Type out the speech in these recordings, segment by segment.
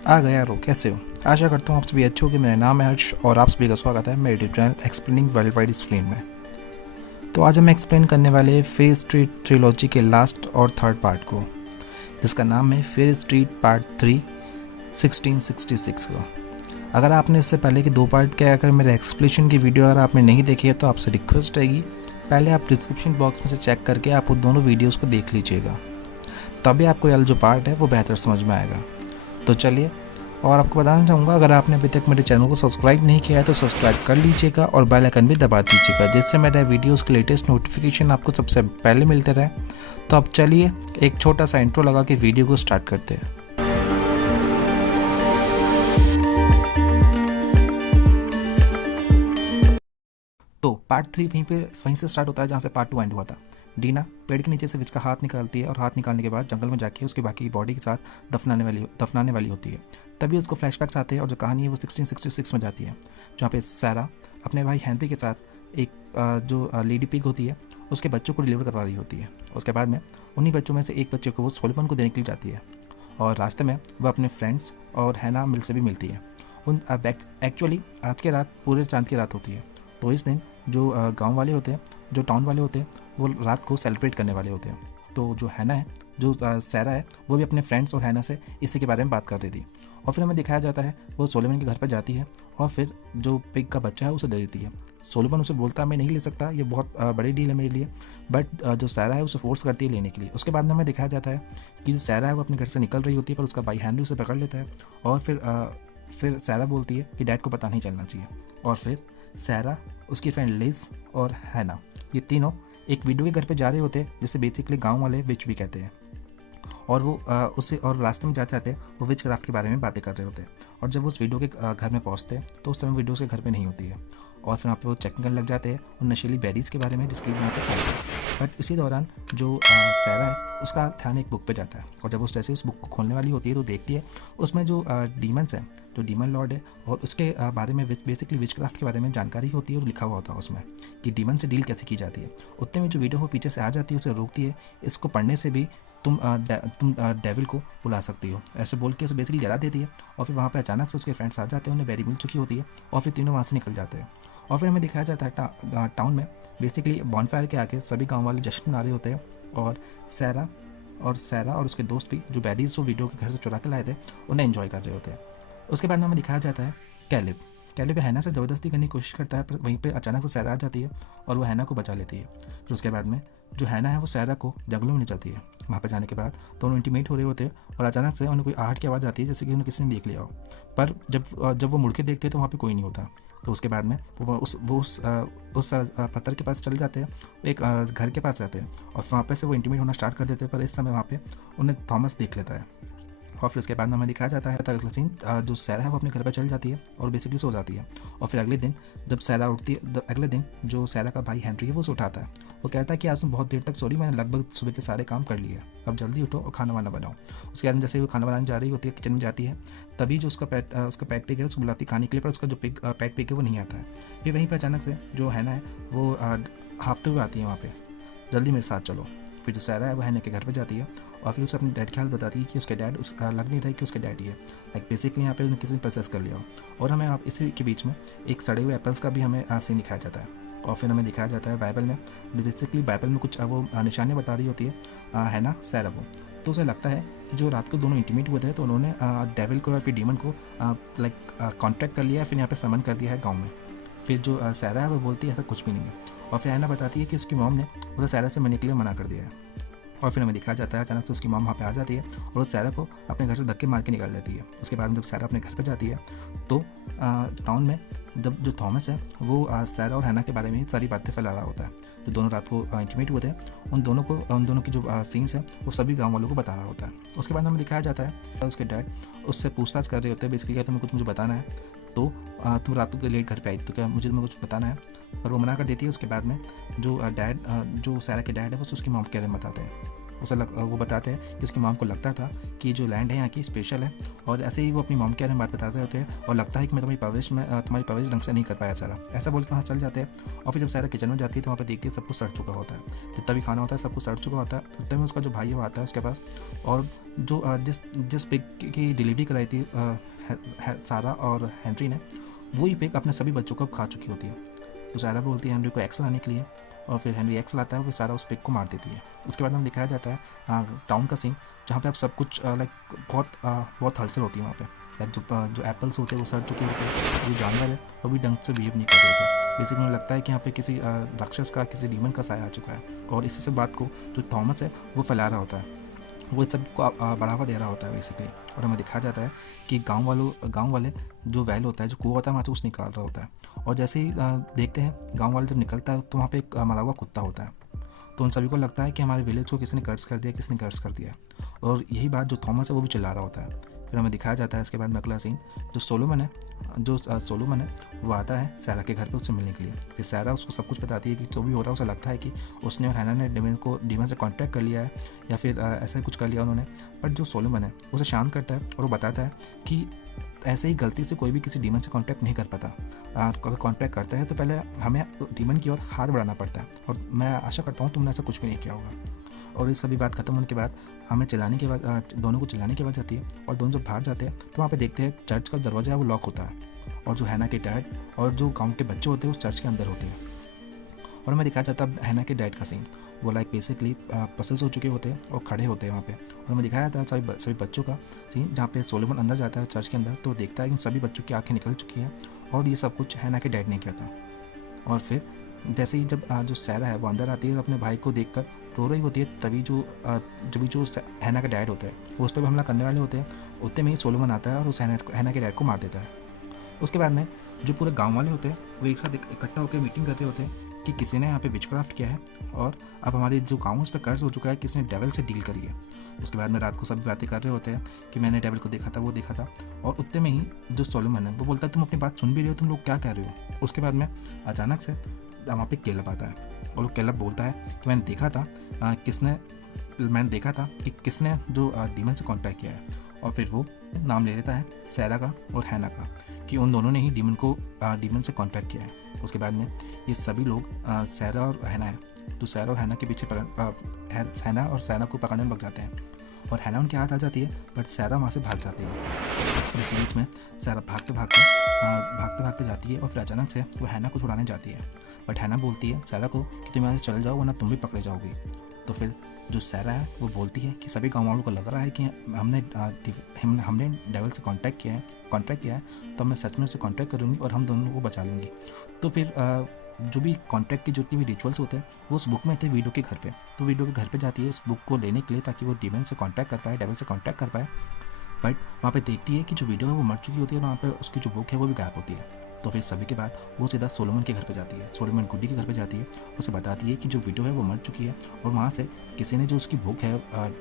आ गया यारो, कैसे हो? आशा करता हूँ आप सभी अच्छे हो। कि मेरा नाम है हर्ष और आप सभी का स्वागत है मेरे YouTube channel explaining world wide screen में। तो आज हम एक्सप्लेन करने वाले हैं फेयर स्ट्रीट ट्रिलॉजी के लास्ट और थर्ड पार्ट को, जिसका नाम है फेयर स्ट्रीट पार्ट 3 1666 का। अगर आपने इससे पहले के 2 पार्ट के अगर मेरे एक्सप्लेनेशन की वीडियो अगर आपने नहीं देखी है तो आपसे रिक्वेस्ट रहेगी, पहले आप डिस्क्रिप्शन बॉक्स में से चेक करके आप उन दोनों वीडियोज़ को देख लीजिएगा, तभी आपको ये जो पार्ट है वो बेहतर समझ में आएगा। तो चलिए, और आपको बताना चाहूँगा, अगर आपने अभी तक मेरे चैनल को सब्सक्राइब नहीं किया है तो सब्सक्राइब कर लीजिएगा और बेल आइकन भी दबा दीजिएगा, जिससे मेरे वीडियोस के लेटेस्ट नोटिफिकेशन आपको सबसे पहले मिलते रहे। तो अब चलिए एक छोटा सा इंट्रो लगा के वीडियो को स्टार्ट करते हैं। तो पार्ट 3 वहीं से स्टार्ट होता है जहाँ से पार्ट 2 एंड हुआ था। डीना पेड़ के नीचे से विच का हाथ निकालती है और हाथ निकालने के बाद जंगल में जाके उसकी बाकी की बॉडी के साथ दफनाने वाली होती है। तभी उसको फ्लैशबैक्स आते हैं और जो कहानी है वो 1666 में जाती है, जहाँ पे सारा अपने भाई हेनरी के साथ एक जो लेडी पिग होती है उसके बच्चों को डिलीवर करवा रही होती है। उसके बाद में उन्हीं बच्चों में से एक बच्चे को वो सोलिमन को देने के लिए जाती है और रास्ते में वह अपने फ्रेंड्स और हैना मिल से भी मिलती है। उन एक्चुअली आज की रात पूरे चांद की रात होती है, तो इस दिन जो गांव वाले होते हैं, जो टाउन वाले होते हैं, वो रात को सेलिब्रेट करने वाले होते हैं। तो जो हैना है, जो सारा है, वो भी अपने फ्रेंड्स और हैना से इसी के बारे में बात कर रही थी। और फिर हमें दिखाया जाता है वो सोलोमन के घर पर जाती है और फिर जो पिग का बच्चा है उसे दे देती है। सोलोमन उसे बोलता है मैं नहीं ले सकता, ये बहुत बड़ी डील है मेरे लिए, बट जो सारा है उसे फोर्स करती है लेने के लिए। उसके बाद में हमें दिखाया जाता है कि जो सारा है वो अपने घर से निकल रही होती है, पर उसका भाई हैनरी उसे पकड़ लेता है और फिर सारा बोलती है कि डैड को पता नहीं चलना चाहिए। और फिर सारा, उसकी फ्रेंड लिज और हैना, ये तीनों एक वीडियो के घर पे जा रहे होते हैं, जिसे बेसिकली गांव वाले विच भी कहते हैं। और वो उससे और रास्ते में जाते वो विच क्राफ्ट के बारे में बातें कर रहे होते हैं। और जब वो उस वीडियो के घर में पहुंचते हैं तो उस समय वीडियो के घर पे नहीं होती है और फिर वहाँ पे वो चेकिंग करने लग जाते हैं उन नशीली बेरीज़ के बारे में जिसके लिए वहाँ पे खड़े हैं। बट इसी दौरान जो सारा है उसका ध्यान एक बुक पे जाता है और जब वो जैसे उस बुक को खोलने वाली होती है तो देखती है उसमें जो डीमंस है, जो डीमन लॉर्ड है, और उसके बारे में बेसिकली विच क्राफ्ट के बारे में जानकारी होती है और लिखा हुआ होता है उसमें कि डीमन से डील कैसे की जाती है। उतने में जो वीडियो वो पीछे से आ जाती है उसे रोकती है, इसको पढ़ने से भी तुम डेविल को बुला सकती हो, ऐसे बोल के उसे बेसिकली जला देती है। और फिर वहाँ पे अचानक से उसके फ्रेंड्स आ जाते हैं, उन्हें बेरी मिल चुकी होती है और फिर तीनों वहाँ से निकल जाते हैं। और फिर हमें दिखाया जाता है टाउन में बेसिकली बॉनफायर के आगे सभी गांव वाले जश्न मना रहे होते हैं और सारा और उसके दोस्त भी जो बेरीज जो वीडियो के घर से चुरा के लाए थे उन्हें एंजॉय कर रहे होते हैं। उसके बाद में हमें दिखाया जाता है कैलिब हैना से ज़बरदस्ती करने की कोशिश करता है, पर वहीं पे अचानक से सारा आ जाती है और वो हैना को बचा लेती है। फिर उसके बाद में जो हैना है वो सारा को जंगलों में ले जाती है। वहाँ पर जाने के बाद दोनों इंटीमेट हो रहे होते हैं और अचानक से उन्हें कोई आहट की आवाज़ आती है, जैसे कि उन्हें किसी ने देख लिया हो। पर जब वो मुड़ के देखते हैं तो वहाँ पे कोई नहीं होता। तो उसके बाद में वो उस पत्थर के पास चले जाते हैं, एक घर के पास रहते हैं और वहाँ पे से वो इंटीमेट होना स्टार्ट कर देते हैं। पर इस समय वहाँ पे उन्हें थॉमस देख लेता है और फिर उसके बाद में हमें दिखाया जाता है अगला सीन, जो सारा है वो अपने घर पर चल जाती है और बेसिकली सो जाती है। और फिर अगले दिन जब सारा उठती है, अगले दिन जो सारा का भाई हेनरी है वो उसे उठाता है। वो कहता है कि आज तुम बहुत देर तक सो रही, मैंने लगभग सुबह के सारे काम कर लिए, अब जल्दी उठो और खाना वाना बनाओ। उसके बाद जैसे वो खाना बनाने जा रही होती है, किचन में जाती है, तभी जो उसका पेट पिग है उसको बुलाती खाने के लिए, पर उसका जो पेट पिग है वो नहीं आता है। फिर वहीं पर अचानक से जो हैना है वो हाँफते हुए आती है वहाँ पर, जल्दी मेरे साथ चलो। फिर जो सारा है वो हैना के घर पर जाती है और फिर उसे अपने डैड की हाल बताती है कि उसके डैड लग नहीं रहा है कि उसके डैडी है, लाइक बेसिकली यहाँ पे उन्हें किसी ने प्रोसेस कर लिया हो। और हमें आप इसी के बीच में एक सड़े हुए एप्पल्स का भी हमें सीन दिखाया जाता है। और फिर हमें दिखाया जाता है बाइबल में, बेसिकली बाइबल में कुछ वो निशानियाँ बता रही होती है ना सारा को। तो उसे लगता है कि जो रात को दोनों इंटीमेट हुए थे तो उन्होंने डेविल को या फिर डीमन को लाइक कॉन्ट्रैक्ट कर लिया है, फिर यहाँ पर समन कर दिया है गाँव में। फिर जो सारा है वो बोलती है ऐसा कुछ भी नहीं है। और फिर हैना बताती है कि उसकी मॉम ने उसे सारा से मिलने के लिए मना कर दिया है। और फिर हमें दिखाया जाता है अचानक से उसकी माँ वहाँ पे आ जाती है और उस सारा को अपने घर से धक्के मार के निकाल देती है। उसके बाद जब सारा अपने घर पे जाती है तो टाउन में जब जो थॉमस है वो सारा और हैना के बारे में सारी बातें फैला रहा होता है, जो दोनों रात को इंटीमेट हुए थे उन दोनों की जो सीन्स हैं वो सभी गाँव वालों को बता रहा होता है। उसके बाद हमें दिखाया जाता है उसके डैड उससे पूछताछ कर रहे होते हैं, बेसिकली क्या तुम्हें कुछ मुझे बताना है, तो तुम रात को लेट घर पे आई तो क्या मुझे तुम्हें कुछ बताना है, पर वो मना कर देती है। उसके बाद में जो सारा के डैड है वो उसकी मॉम के बारे में बताते हैं वो बताते हैं कि उसकी मॉम को लगता था कि जो लैंड है यहाँ की स्पेशल है, और ऐसे ही वो अपनी मॉम के बारे में बात बताते होते हैं, और लगता है कि मैं तुम्हारी परवरिश ढंग से नहीं कर पाया सारा, ऐसा बोल के वहाँ चल जाते हैं। और फिर जब सारा किचन में जाती है तो वहाँ पर देखती है सब कुछ सड़ चुका होता है, जितना भी खाना होता है सब कुछ सड़ चुका होता है। उतने में उसका जो भाई वो आता है उसके पास, और जो जिस पिग की डिलीवरी कराई थी सारा और हेनरी ने, वही पिग अपने सभी बच्चों को खा चुकी होती है। तो सारा बोलती है हेनरी को एक्स लाने के लिए, और फिर हेनरी एक्स लाता है, फिर सारा उस पिग को मार देती है। उसके बाद हमें दिखाया जाता है टाउन का सीन, जहाँ पे अब सब कुछ बहुत हलचल होती है वहाँ पे। लाइक जो एप्पल्स होते हैं वो सड़ चुके होते हैं, जो जानवर है वो भी ढंग से बिहेव नहीं कर रहे होते। बेसिकली मुझे लगता है कि यहाँ पे किसी राक्षस का, किसी डीमन का साया आ चुका है, और इसी से बात को जो थॉमस है वो फैला रहा होता है, वो सब को बढ़ावा दे रहा होता है बेसिकली। और हमें दिखाया जाता है कि गांव वाले जो वेल होता है, जो कुआं होता है, वहाँ से कुछ निकाल रहा होता है। और जैसे ही देखते हैं गांव वाले जब निकलता है तो वहाँ पे एक मरा हुआ कुत्ता होता है। तो उन सभी को लगता है कि हमारे विलेज को किसी ने कर्ज कर दिया, किसी ने कर्ज कर दिया, और यही बात जो थॉमस है वो भी चिल्ला रहा होता है। फिर हमें दिखाया जाता है इसके बाद में अगला सीन, जो सोलोमन है वो आता है सैरा के घर पे उससे मिलने के लिए। फिर सैरा उसको सब कुछ बताती है कि जो भी हो रहा है उसे लगता है कि उसने और हैना ने डीमन से कांटेक्ट कर लिया है, या फिर ऐसा कुछ कर लिया उन्होंने। बट जो सोलोमन है उसे शांत करता है और वो बताता है कि ऐसे ही गलती से कोई भी किसी डीमन से कांटेक्ट नहीं कर पाता। अगर कांटेक्ट करता है तो पहले हमें डीमन की ओर हाथ बढ़ाना पड़ता है, और मैं आशा करता हूँ तुमने ऐसा कुछ भी नहीं किया होगा। और ये सभी बात खत्म होने के बाद हमें दोनों को चिल्लाने की आवाज़ आती है, और दोनों जब बाहर जाते हैं तो वहाँ पे देखते हैं चर्च का दरवाज़ा है वो लॉक होता है, और जो हैना के डैड और जो गांव के बच्चे होते हैं उस चर्च के अंदर होते हैं। और हमें दिखाया जाता है हैना के डैड का सीन, वो लाइक बेसिकली पसेस हो चुके होते हैं और खड़े होते हैं वहाँ पे। और हमें दिखाया जाता है सभी बच्चों का सीन, जहाँ पे सोलोमन अंदर जाता है चर्च के अंदर, तो देखता है कि सभी बच्चों की आँखें निकल चुकी हैं, और ये सब कुछ हैना के डैड ने किया था। और फिर जैसे ही जब जो सैरा है वो अंदर आती है और अपने भाई को देखकर रो रही होती है, तभी जो हैना का डैड होता है वो उस पर भी हमला करने वाले होते हैं। उतने में ही सोलोमन आता है और उस हैना के डैड को मार देता है। उसके बाद में जो पूरे गांव वाले होते हैं वो एक साथ इकट्ठा होकर मीटिंग करते होते हैं कि किसी ने यहाँ पे विचक्राफ्ट किया है, और अब हमारे जो गाँव उस पर कर्ज हो चुका है, किसी ने डेविल से डील करी है। उसके बाद में रात को सभी बातें कर रहे होते हैं कि मैंने डेविल को देखा था, वो देखा था। और उतने में ही जो सोलोमन है वो बोलता है तुम अपनी बात सुन भी रहे हो, तुम लोग क्या कह रहे हो। उसके बाद में अचानक से वहाँ पे केलब आता है, और वो केलब बोलता है कि मैंने देखा था कि किसने जो डीमन से कांटेक्ट किया है। और फिर वो नाम ले लेता है सैरा का और हैना का, कि उन दोनों ने ही डीमन से कांटेक्ट किया है। उसके बाद में ये सभी लोग सैरा और हैना है, तो सैरा और हैना के पीछे हैना और सैरा को पकड़ने में लग जाते हैं, और हैना उनके हाथ आ जाती है, बट सैरा वहाँ से भाग जाती है। और इसी बीच में सैरा भागते भागते जाती है, और फिर अचानक से वो हैना को छुड़ाने जाती है। बट हैना बोलती है सैरा को कि तुम यहाँ से चले जाओ वरना तुम भी पकड़े जाओगी। तो फिर जो सैरा है वो बोलती है कि सभी गाँव वालों को लग रहा है कि हमने डेविल से कॉन्टैक्ट किया है, तो मैं सच में उससे कॉन्टैक्ट करूँगी और हम दोनों को बचा लूँगी। तो फिर जो भी कॉन्टैक्ट के जितने भी रिचुअल्स होते हैं वो उस बुक में थे वीडियो के घर पे, तो वीडियो के घर पे जाती है उस बुक को लेने के लिए, ताकि वो डीमन से कॉन्टैक्ट कर पाए, डेविल से कॉन्टैक्ट कर पाए। बट वहाँ पे देखती है कि जो वीडियो है वो मर चुकी होती है, और वहाँ पे उसकी जो बुक है वो भी गायब होती है। तो फिर सभी के बाद वो सीधा सोलोमन के घर पे जाती है, सोलोमन गुड्डी के घर पे जाती है, उसे बताती है कि जो वीडियो है वो मर चुकी है, और वहाँ से किसी ने जो उसकी बुक है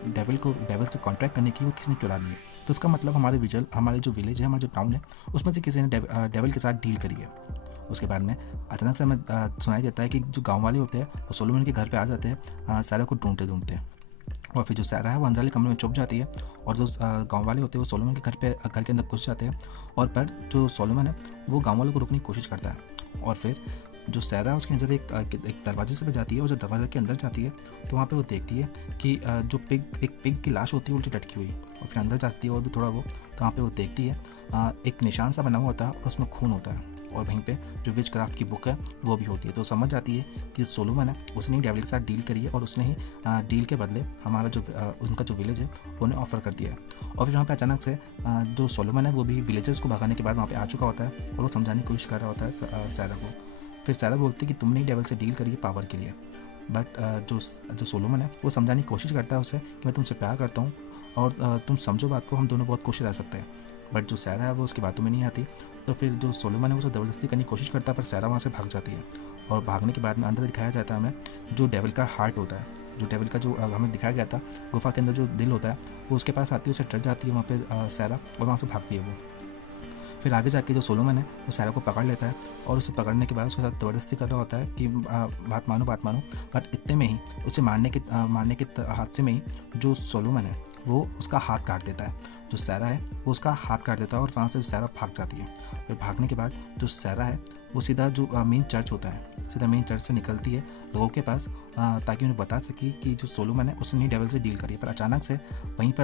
डेविल से कॉन्टैक्ट करने की, वो किसी ने चुरा ली है। तो इसका मतलब हमारे जो विलेज है, हमारा जो टाउन है, उसमें से किसी ने डेविल के साथ डील करी है। उसके बाद में अचानक से हमें सुनाई देता है कि जो गाँव वाले होते हैं वो सोलोमन के घर पर आ जाते हैं सैरा को ढूंढते। और फिर जो सैरा है वो अंदर वाले कमरे में छुप जाती है, और जो गांव वाले होते हैं वो सोलोमन के घर के अंदर घुस जाते हैं। और पर जो सोलोमन है वो गांव वालों को रोकने की कोशिश करता है। और फिर जो सैरा है उसकी नज़र एक दरवाजे से पे जाती है, और जब दरवाजे के अंदर जाती है तो वहाँ पे वो देखती है कि जो एक पिग की लाश होती है उल्टी लटकी हुई। और फिर अंदर जाती है और भी थोड़ा वो, तो वहाँ पे वो देखती है एक निशान सा बना हुआ होता है और उसमें खून होता है, और वहीं पे जो विच क्राफ्ट की बुक है वो भी होती है। तो समझ जाती है कि सोलोमन है उसने ही डेविल के साथ डील करी है, और उसने ही डील के बदले हमारा उनका जो विलेज है वो उन्हें ऑफर कर दिया है। और फिर वहाँ पे अचानक से जो सोलोमन है वो भी विलेजर्स को भगाने के बाद वहाँ पे आ चुका होता है, और वो समझाने की कोशिश कर रहा होता है सैरा को। फिर सैरा बोलती है कि तुमने ही डेविल से डील करी है पावर के लिए। बट जो सोलोमन है वो समझाने की कोशिश करता है उसे कि मैं तुमसे प्यार करता हूँ, और तुम समझो बात को, हम दोनों बहुत खुश रह सकते हैं। बट जो सैरा है वो उसकी बातों में नहीं आती। तो फिर जो सोलोमन है वो उसे ज़बरदस्ती करने की कोशिश करता है, पर सैरा वहाँ से भाग जाती है। और भागने के बाद में अंदर दिखाया जाता है हमें जो डेविल का हार्ट होता है, जो डेविल का जो हमें दिखाया गया था गुफा के अंदर जो दिल होता है, वो उसके पास आती है, उसे डर जाती है वहाँ पे सैरा, और वहाँ से भागती है वो। फिर आगे जाके जो सोलोमन है वो सैरा को पकड़ लेता है और उसे पकड़ने के बाद उसके साथ ज़बरदस्ती कर रहा होता है कि बात मानो। बट इतने में ही उसे मारने के हादसे में ही जो सोलोमन है वो उसका हाथ काट देता है। जो सैरा है वो उसका हाथ काट देता है और वहाँ से सैरा भाग जाती है। फिर भागने के बाद जो सैरा है वो सीधा जो मेन चर्च होता है, सीधा मेन चर्च से निकलती है लोगों के पास, ताकि उन्हें बता सके कि जो सोलोमन है उसने डेविल से डील करी है। पर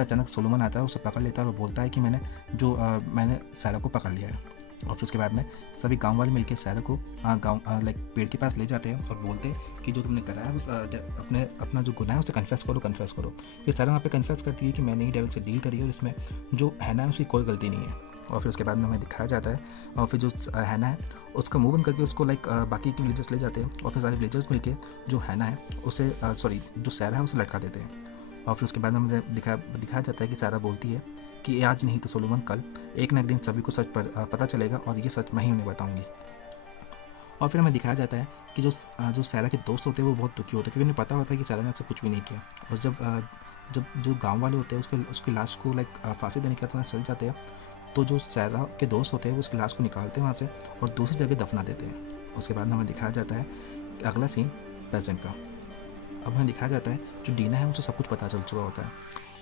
अचानक सोलोमन आता है, उसे पकड़ लेता है और बोलता है कि मैंने सैरा को पकड़ लिया है। और फिर उसके बाद में सभी गांव वाले मिलकर सैरा को पेड़ के पास ले जाते हैं और बोलते हैं कि जो तुमने करा है उस अपना जो गुनाह है उसे कन्फेस करो। फिर सैरा वहाँ पे कन्फेस करती है कि मैंने ही डेविल से डील करी है और इसमें जो हैना है उसकी कोई गलती नहीं है। और फिर उसके बाद में हमें दिखाया जाता है और फिर जो हैना है उसका मुंह बंद करके उसको बाकी के विलेजर्स ले जाते हैं और फिर सारे विलेजर्स मिलके जो हैना है उसे जो सैरा है उसे लटका देते हैं। और फिर उसके बाद हमें दिखाया जाता है कि सैरा बोलती है कि आज नहीं तो सोलोमन कल एक न एक दिन सभी को सच पता चलेगा और ये सच मैं ही उन्हें बताऊंगी। और फिर हमें दिखाया जाता है कि जो सैरा के दोस्त होते हैं वो बहुत दुखी होते हैं, क्योंकि उन्हें पता होता है कि सैरा ने ऐसा कुछ भी नहीं किया। और जब जो गांव वाले होते हैं उसकी लाश को फांसी देने के बाद चल जाते हैं, तो जो सैरा के दोस्त होते हैं वो उसकी लाश को निकालते हैं वहाँ से और दूसरी जगह दफना देते हैं। उसके बाद हमें दिखाया जाता है अगला सीन प्रेजेंट का। अब हमें दिखाया जाता है जो डीना है उसे सब कुछ पता चल चुका होता है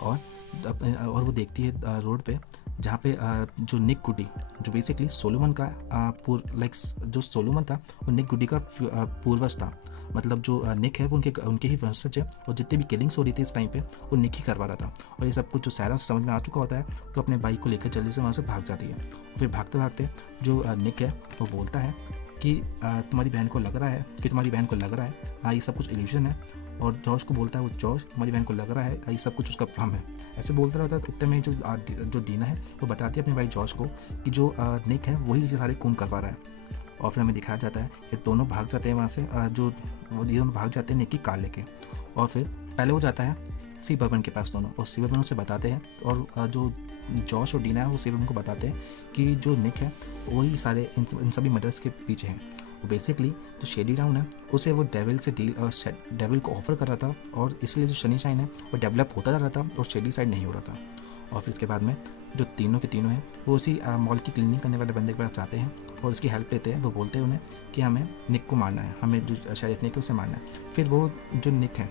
और वो देखती है रोड पे जहाँ पे जो निक गुडी, जो बेसिकली सोलोमन का जो सोलोमन था वो निक गुडी का पूर्वज था। मतलब जो निक है वो उनके ही वंशज है और जितनी भी किलिंग्स हो रही थी इस टाइम पे वो निक ही करवा रहा था। और ये सब कुछ जो सैरा समझ में आ चुका होता है तो अपने बाइक को लेकर जल्दी से वहाँ से भाग जाती है। फिर भागते भागते जो निक है वो बोलता है कि तुम्हारी बहन को लग रहा है ये सब कुछ इल्यूजन है। और जॉश को बोलता है वो जॉश तुम्हारी बहन को लग रहा है ये सब कुछ उसका भ्रम है। ऐसे बोलता रहता है। तो उतने में जो डीना है वो बताती है अपने भाई जॉश को कि जो निक है वही ये सारे खून करवा रहा है। और फिर हमें दिखाया जाता है कि दोनों भाग जाते हैं वहाँ से, वो दोनों भाग जाते हैं निक की कार लेके। और फिर पहले वो जाता है सी बर्बन के पास दोनों, और सी बर्बन उसे बताते हैं और जो जॉश और डीना है वो सी बर्बन को बताते हैं कि जो निक है वही सारे इन सभी मर्डर्स के पीछे हैं। वो बेसिकली जो शेडी राउंड है उसे वो डेविल को ऑफर कर रहा था और इसलिए जो शनी शाइन है वो डेवलप होता जा रहा था और शेडी साइड नहीं हो रहा था। और फिर उसके बाद में जो तीनों के तीनों हैं वो उसी मॉल की क्लीनिंग करने वाले बंदे के पास जाते हैं और उसकी हेल्प लेते हैं। वो बोलते हैं उन्हें कि हमें निक को मारना है, हमें जो शरीफ निक है उसे मारना है। फिर वो जो निक है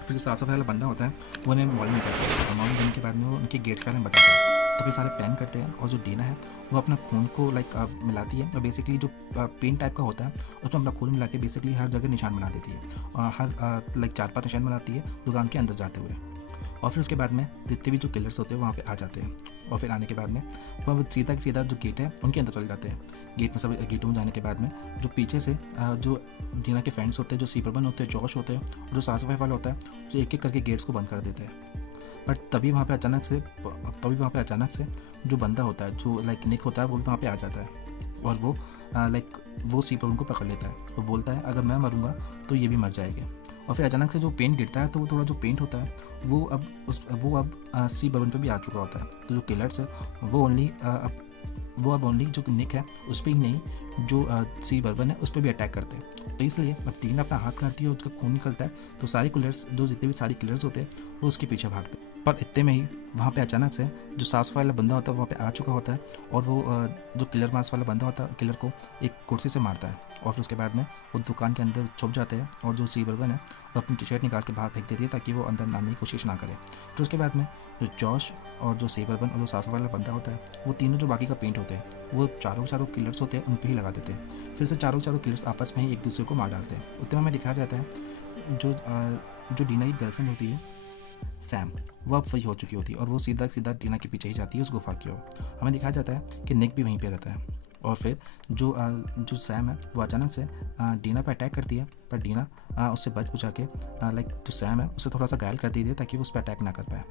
फिर जो 700 वाला बंदा होता है वो उन्हें मॉल में जाता है और मॉल में जाने के बाद में वो उनके गेट्स के बारे में बताता है। तो फिर सारे प्लान करते हैं और जो डीना है वो अपना खून को मिलाती है और बेसिकली जो पेन टाइप का होता है उसमें अपना खून मिला के बेसिकली हर जगह निशान बना देती है और हर 4-5 निशान बनाती है दुकान के अंदर जाते हुए। और फिर उसके बाद में जितने भी जो किलर्स होते हैं वहाँ पे आ जाते हैं और फिर आने के बाद में वह सीधा जो गेट है उनके अंदर चले जाते हैं। गेटों में जाने के बाद में जो पीछे से जो डीना के फ्रेंड्स होते हैं, जो सी बर्बन होते हैं, जॉश होते हैं और जो 705 वाला होता है, जो एक एक करके गेट्स को बंद कर देते हैं। बट तभी वहाँ पे अचानक से जो बंदा होता है जो निक होता है वो भी वहाँ पे आ जाता है और वो सी बर्बन को पकड़ लेता है। वो बोलता है अगर मैं मरूंगा तो ये भी मर जाएगा। और फिर अचानक से जो पेंट गिरता है तो वो थोड़ा जो पेंट होता है वो अब सी बर्बन पे भी आ चुका होता है। तो जो किलर्स है वो अब ओनली जो निक है उस पर ही नहीं, जो सी बर्बन है उस पर भी अटैक करते हैं। तो इसलिए अब टीना अपना हाथ काटती है और उसका खून निकलता है तो सारे किलर्स, जो जितने भी सारे किलर्स होते हैं वो उसके पीछे भागते हैं। पर इतने में ही वहाँ पे अचानक से जो 700 वाला बंदा होता है वहाँ पे आ चुका होता है और वो जो किलर मास्क वाला बंदा होता है किलर को एक कुर्सी से मारता है। और फिर उसके बाद में वो दुकान के अंदर छुप जाते हैं और जो सी बर्बन है वो अपनी टी-शर्ट निकाल के बाहर फेंक देती है ताकि वो अंदर आने की कोशिश ना करे। फिर उसके बाद में जो जॉश और जो सी बर्बन और जो 700 वाला बंदा होता है वो तीनों जो बाकी का पेंट होते हैं वो चारों किलर्स होते हैं उन पर ही लगा देते हैं। फिर से चारों किलर्स आपस में ही एक दूसरे को मार डालते हैं। उतने में दिखाया जाता है जो डीना की गर्लफ्रेंड होती है सैम, वो अब फ्री हो चुकी होती है और वो सीधा डीना के पीछे ही जाती है उस गुफा की ओर। हमें दिखाया जाता है कि निक भी वहीं पे रहता है। और फिर जो सैम है वो अचानक से डीना पर अटैक करती है, पर डीना उससे बच बुझा के जो सैम है उसे थोड़ा सा घायल कर देती है ताकि वो उस पर अटैक ना कर पाए।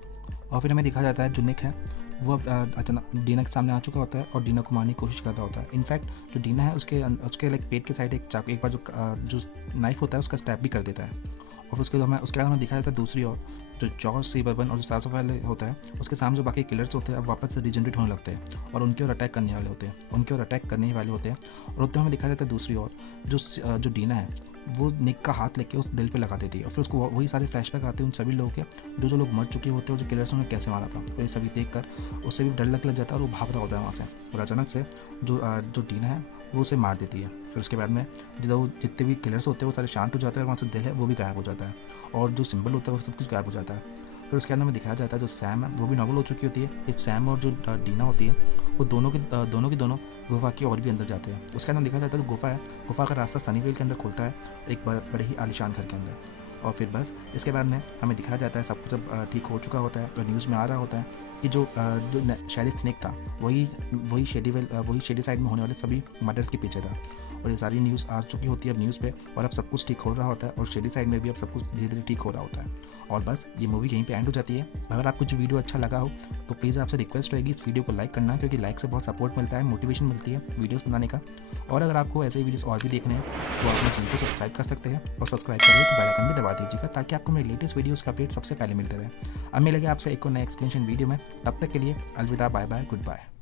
और फिर हमें दिखाया जाता है जो निक है वो अब अचानक डीना के सामने आ चुका होता है और डीना को मारने की कोशिश कर रहा होता है। इनफैक्ट जो डीना है उसके पेट के साइड एक बार जो नाइफ होता है उसका स्टैब भी कर देता है। और उसके बाद हमें दिखाया जाता है दूसरी ओर जो जॉर्ज सी बर्बन और जो सासो वाले होता है उसके सामने जो बाकी किलर्स होते हैं अब वापस से रीजनरेट होने लगते हैं और उनके और अटैक करने वाले होते हैं, उनके और अटैक करने ही वाले होते हैं। और उतना हमें दिखाया जाता है दूसरी ओर जो डीना है वो निक का हाथ लेके उस दिल पे लगा देती है और फिर उसको वही सारे फ्लैशबैक आते हैं उन सभी लोगों के जो लोग मर चुके होते हैं और जो किलर्स ने कैसे मारा था। तो ये सभी देख कर उससे भी डर लगने लग जाता है और वो भाग रहा होता है वहाँ से। और अचानक से जो डीना है वो उसे मार देती है। फिर उसके बाद में जितने भी किलर्स होते हैं वो सारे शांत हो जाते हैं और वहाँ से दिल है वो भी गायब हो जाता है और जो सिंबल होता है वो सब कुछ गायब हो जाता है। फिर उसके अंदर में दिखाया जाता है जो सैम है वो भी नॉर्मल हो चुकी होती है। ये सैम और जो डीना होती है वो दोनों की दोनों गुफा की और भी अंदर जाते हैं। उसके अंदर दिखाया जाता है जो गुफा है, गुफा का रास्ता सनीवेल के अंदर खुलता है एक बड़े ही आलिशान घर के अंदर। और फिर बस इसके बाद में हमें दिखाया जाता है सब कुछ अब ठीक हो चुका होता है और न्यूज़ में आ रहा होता है कि जो शेरिफ निक था वही शेडी साइड में होने वाले सभी मर्डर्स के पीछे था। और ये सारी न्यूज़ आ चुकी होती है अब न्यूज़ पे और अब सब कुछ ठीक हो रहा होता है और शेडी साइड में भी अब सब कुछ धीरे धीरे ठीक हो रहा होता है। और बस ये मूवी यहीं पे एंड हो जाती है। अगर आपको जो वीडियो अच्छा लगा हो तो प्लीज़ आपसे रिक्वेस्ट रहेगी इस वीडियो को लाइक करना, क्योंकि लाइक से बहुत सपोर्ट मिलता है, मोटिवेशन मिलती है वीडियोस बनाने का। और अगर आपको ऐसे वीडियोस और भी देखने हैं तो आप मेरे चैनल को सब्सक्राइब कर सकते हैं और सब्सक्राइब करें तो बेल आइकन भी दबा दीजिएगा ताकि आपको मेरे लेटेस्ट वीडियोज़ का अपडेट सबसे पहले मिलते रहे। अब मिलेंगे आपसे एक और नए एक्सप्लेनेशन वीडियो में, तब तक के लिए अलविदा, बाय बाय, गुड बाय।